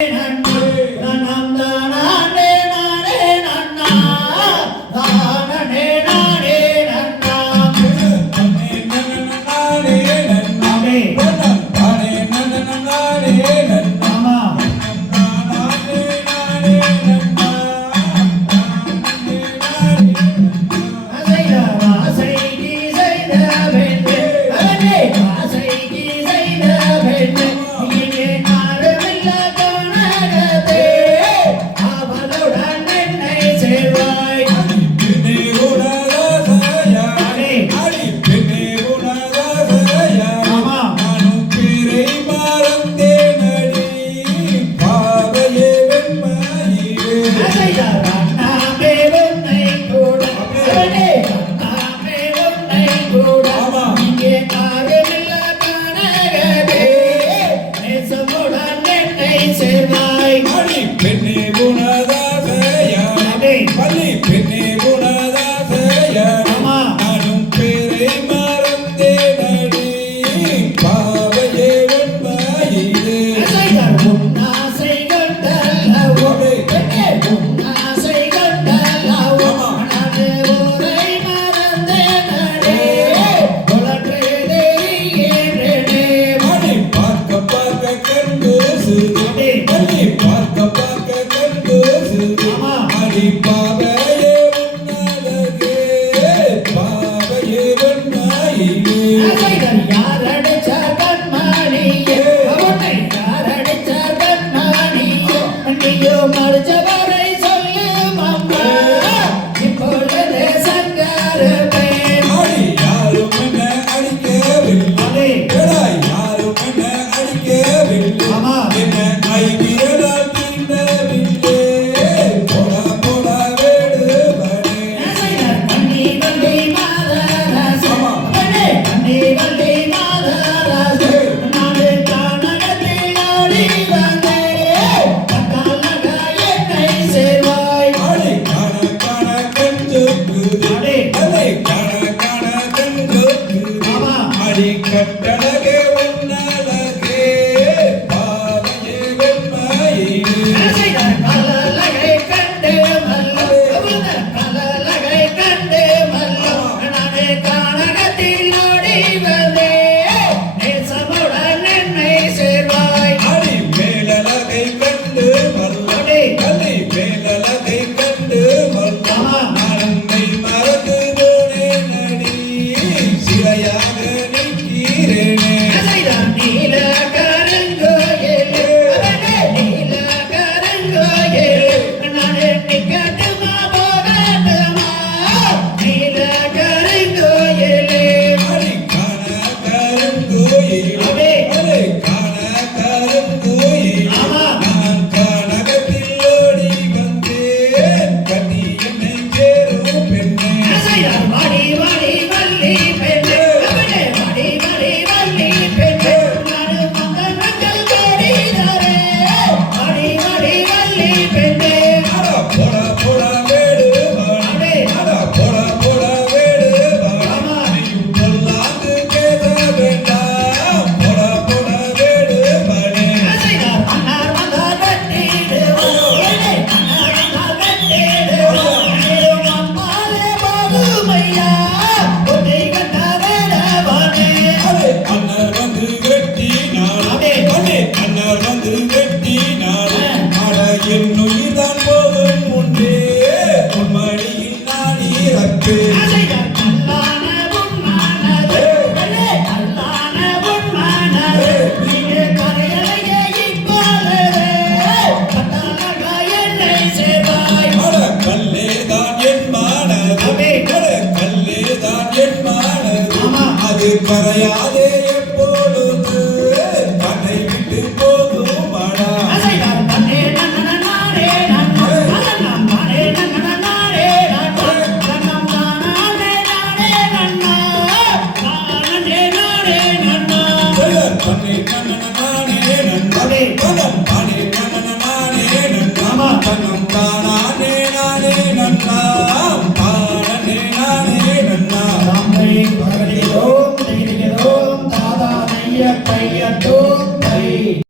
哎。Happy birthday. American and